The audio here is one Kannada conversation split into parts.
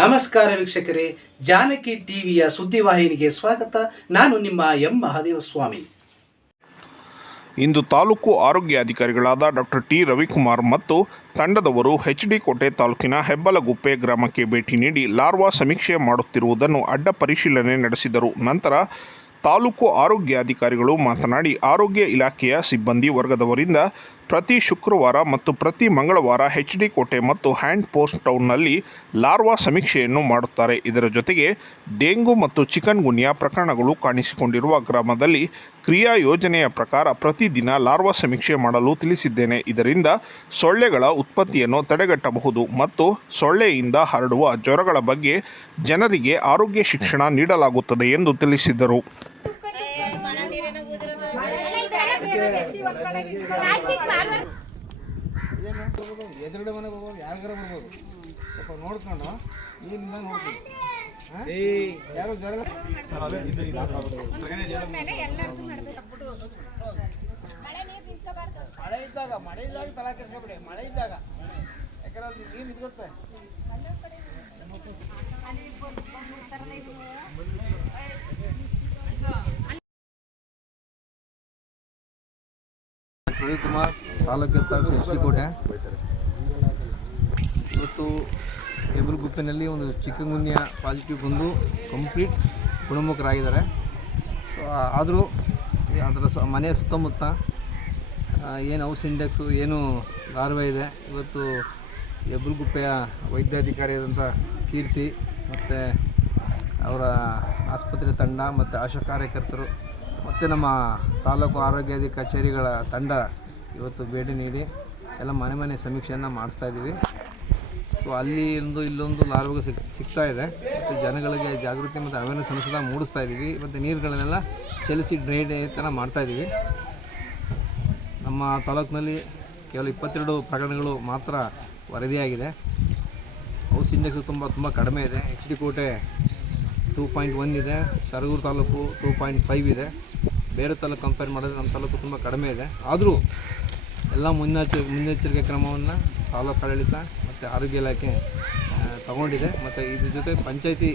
ನಮಸ್ಕಾರ ವೀಕ್ಷಕರೇ, ಜಾನಕಿ ಟಿವಿಯ ಸುದ್ದಿವಾಹಿನಿಗೆ ಸ್ವಾಗತ. ನಾನು ನಿಮ್ಮ ಎಂ ಮಹಾದೇವಸ್ವಾಮಿ. ಇಂದು ತಾಲೂಕು ಆರೋಗ್ಯಾಧಿಕಾರಿಗಳಾದ ಡಾಕ್ಟರ್ ಟಿ ರವಿಕುಮಾರ್ ಮತ್ತು ತಂಡದವರು HD ಕೋಟೆ ತಾಲೂಕಿನ ಹೆಬ್ಬಲಗುಪ್ಪೆ ಗ್ರಾಮಕ್ಕೆ ಭೇಟಿ ನೀಡಿ ಲಾರ್ವಾ ಸಮೀಕ್ಷೆ ಮಾಡುತ್ತಿರುವುದನ್ನು ಅಡ್ಡ ಪರಿಶೀಲನೆ ನಡೆಸಿದರು. ನಂತರ ತಾಲೂಕು ಆರೋಗ್ಯಾಧಿಕಾರಿಗಳು ಮಾತನಾಡಿ, ಆರೋಗ್ಯ ಇಲಾಖೆಯ ಸಿಬ್ಬಂದಿ ವರ್ಗದವರಿಂದ ಪ್ರತಿ ಶುಕ್ರವಾರ ಮತ್ತು ಪ್ರತಿ ಮಂಗಳವಾರ HD ಕೋಟೆ ಮತ್ತು ಹ್ಯಾಂಡ್ ಪೋಸ್ಟ್ ಟೌನ್ನಲ್ಲಿ ಲಾರ್ವಾ ಸಮೀಕ್ಷೆಯನ್ನು ಮಾಡುತ್ತಾರೆ. ಇದರ ಜೊತೆಗೆ ಡೆಂಗು ಮತ್ತು ಚಿಕನ್ ಗುನ್ಯಾ ಪ್ರಕರಣಗಳು ಕಾಣಿಸಿಕೊಂಡಿರುವ ಗ್ರಾಮದಲ್ಲಿ ಕ್ರಿಯಾ ಯೋಜನೆಯ ಪ್ರಕಾರ ಪ್ರತಿದಿನ ಲಾರ್ವಾ ಸಮೀಕ್ಷೆ ಮಾಡಲು ತಿಳಿಸಿದ್ದೇನೆ. ಇದರಿಂದ ಸೊಳ್ಳೆಗಳ ಉತ್ಪತ್ತಿಯನ್ನು ತಡೆಗಟ್ಟಬಹುದು ಮತ್ತು ಸೊಳ್ಳೆಯಿಂದ ಹರಡುವ ಜ್ವರಗಳ ಬಗ್ಗೆ ಜನರಿಗೆ ಆರೋಗ್ಯ ಶಿಕ್ಷಣ ನೀಡಲಾಗುತ್ತದೆ ಎಂದು ತಿಳಿಸಿದರು. ಎದುರುಗಡೆ ಮನೆಗೆ ಹೋಗೋದು ಯಾರಿಗಾರ ಬರ್ಬೋದು, ಸ್ವಲ್ಪ ನೋಡ್ಕೊಂಡು ನೀರಿಂದ ನೋಡ್ತೀವಿ. ಯಾರು ಜ್ವರ ಮಳೆ ಇದ್ದಾಗ ತಲಾ ಕೆಡ್ಸ್ಕೊಬಿಡಿ. ಮಳೆ ಇದ್ದಾಗ ಯಾಕಂದ್ರೆ ಅದು ನೀರು ನಿಂತ್ಕೊತ್ತೆ. ರವಿಕುಮಾರ್, ತಾಲೂಕು HD ಕೋಟೆ. ಇವತ್ತು ಹೆಬ್ಬಲಗುಪ್ಪೆನಲ್ಲಿ ಒಂದು ಚಿಕನ್ ಗುನ್ಯಾ ಪಾಸಿಟಿವ್ ಬಂದು ಕಂಪ್ಲೀಟ್ ಗುಣಮುಖರಾಗಿದ್ದಾರೆ. ಆದರೂ ಅದರ ಮನೆಯ ಸುತ್ತಮುತ್ತ ಏನು ಹೌಸ್ ಇಂಡೆಕ್ಸು ಏನು ಲಾರ್ವೆ ಇದೆ. ಇವತ್ತು ಹೆಬ್ಬಲಗುಪ್ಪೆಯ ವೈದ್ಯಾಧಿಕಾರಿಯಾದಂಥ ಕೀರ್ತಿ ಮತ್ತು ಅವರ ಆಸ್ಪತ್ರೆ ತಂಡ ಮತ್ತು ಆಶಾ ಕಾರ್ಯಕರ್ತರು ಮತ್ತು ನಮ್ಮ ತಾಲೂಕು ಆರೋಗ್ಯಾಧಿಕಾರಿ ಕಚೇರಿಗಳ ತಂಡ ಇವತ್ತು ಭೇಟಿ ನೀಡಿ ಎಲ್ಲ ಮನೆ ಸಮೀಕ್ಷೆಯನ್ನು ಮಾಡಿಸ್ತಾಯಿದ್ದೀವಿ. ಸೊ ಅಲ್ಲಿ ಇಲ್ಲೊಂದು ಲಾರ್ವೆಗಳು ಸಿಗ್ತಾ ಇದೆ ಮತ್ತು ಜನಗಳಿಗೆ ಜಾಗೃತಿ ಮತ್ತು ಅವೇರ್ನೆಸ್ ಸಹ ಮೂಡಿಸ್ತಾ ಇದ್ದೀವಿ. ಮತ್ತು ನೀರುಗಳನ್ನೆಲ್ಲ ಚಲಿಸಿ ಡ್ರೈನೇಜ್ ಮಾಡ್ತಾಯಿದ್ದೀವಿ. ನಮ್ಮ ತಾಲೂಕಿನಲ್ಲಿ ಕೇವಲ 22 ಪ್ರಕರಣಗಳು ಮಾತ್ರ ವರದಿಯಾಗಿದೆ. ಹೌಸ್ ಇಂಡೆಕ್ಸು ತುಂಬ ಕಡಿಮೆ ಇದೆ. HD ಕೋಟೆ 2.1 ಇದೆ, ಸರಗೂರು ತಾಲೂಕು 2.5 ಇದೆ. ಬೇರೆ ತಾಲೂಕು ಕಂಪೇರ್ ಮಾಡಿದ್ರೆ ನಮ್ಮ ತಾಲೂಕು ತುಂಬ ಕಡಿಮೆ ಇದೆ. ಆದರೂ ಎಲ್ಲ ಮುನ್ನೆಚ್ಚರಿಕೆ ಕ್ರಮವನ್ನು ತಾಲೂಕು ಆಡಳಿತ ಮತ್ತು ಆರೋಗ್ಯ ಇಲಾಖೆ ತಗೊಂಡಿದೆ. ಮತ್ತು ಇದ್ರ ಜೊತೆ ಪಂಚಾಯತಿ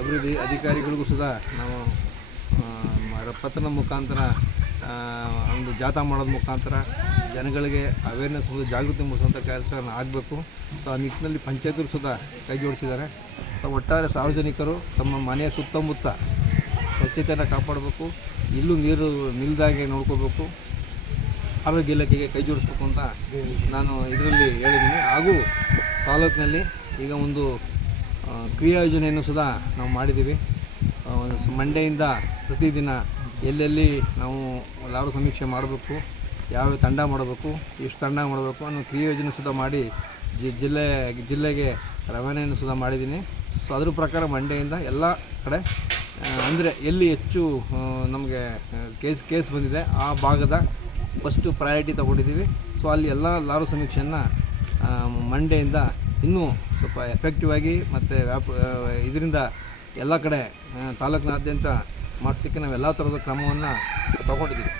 ಅಭಿವೃದ್ಧಿ ಅಧಿಕಾರಿಗಳಿಗೂ ಸಹ ನಾವು ಪತ್ರದ ಮುಖಾಂತರ ಒಂದು ಜಾಥಾ ಮಾಡೋದ್ರ ಮುಖಾಂತರ ಜನಗಳಿಗೆ ಅವೇರ್ನೆಸ್ ಮತ್ತು ಜಾಗೃತಿ ಮೂಡಿಸುವಂಥ ಕೆಲಸ ಆಗಬೇಕು. ಸೊ ಆ ನಿಟ್ಟಿನಲ್ಲಿ ಪಂಚಾಯತರು ಸಹ ಕೈ ಜೋಡಿಸಿದ್ದಾರೆ. ಸೊ ಒಟ್ಟಾರೆ ಸಾರ್ವಜನಿಕರು ತಮ್ಮ ಮನೆಯ ಸುತ್ತಮುತ್ತ ಸ್ವಚ್ಛತೆಯನ್ನು ಕಾಪಾಡಬೇಕು, ಇಲ್ಲೂ ನೀರು ನಿಲ್ದಾಗೆ ನೋಡ್ಕೋಬೇಕು, ಆರೋಗ್ಯ ಇಲಾಖೆಗೆ ಕೈ ಜೋಡಿಸ್ಬೇಕು ಅಂತ ನಾನು ಇದರಲ್ಲಿ ಹೇಳಿದ್ದೀನಿ. ಹಾಗೂ ತಾಲೂಕಿನಲ್ಲಿ ಈಗ ಒಂದು ಕ್ರಿಯಾ ಯೋಜನೆಯನ್ನು ಸಹ ನಾವು ಮಾಡಿದ್ದೀವಿ. ಮಂಡೆಯಿಂದ ಪ್ರತಿದಿನ ಎಲ್ಲೆಲ್ಲಿ ನಾವು ಲಾರ್ವಾ ಸಮೀಕ್ಷೆ ಮಾಡಬೇಕು, ಯಾವ ತಂಡ ಮಾಡಬೇಕು, ಎಷ್ಟು ತಂಡ ಮಾಡಬೇಕು ಅನ್ನೋ ಕ್ರಿಯಾ ಯೋಜನೆ ಸಹ ಮಾಡಿ ಜಿಲ್ಲೆಗೆ ರವಾನೆಯನ್ನು ಸಹ ಮಾಡಿದ್ದೀನಿ. ಸೊ ಅದ್ರ ಪ್ರಕಾರ ಮಂಡೆಯಿಂದ ಎಲ್ಲ ಕಡೆ ಅಂದರೆ ಎಲ್ಲಿ ಹೆಚ್ಚು ನಮಗೆ ಕೇಸ್ ಬಂದಿದೆ ಆ ಭಾಗದ ಫಸ್ಟು ಪ್ರಯಾರಿಟಿ ತೊಗೊಂಡಿದ್ದೀವಿ. ಸೊ ಅಲ್ಲಿ ಎಲ್ಲ ಲಾರ್ವಾ ಸಮೀಕ್ಷೆಯನ್ನು ಮಂಡೆಯಿಂದ ಇನ್ನೂ ಸ್ವಲ್ಪ ಎಫೆಕ್ಟಿವ್ ಆಗಿ ಮತ್ತು ಇದರಿಂದ ಎಲ್ಲ ಕಡೆ ತಾಲೂಕಿನಾದ್ಯಂತ ಮಾಡಿಸಲಿಕ್ಕೆ ನಾವೆಲ್ಲ ಥರದ ಕ್ರಮವನ್ನು ತೊಗೊಂಡಿದ್ದೀವಿ.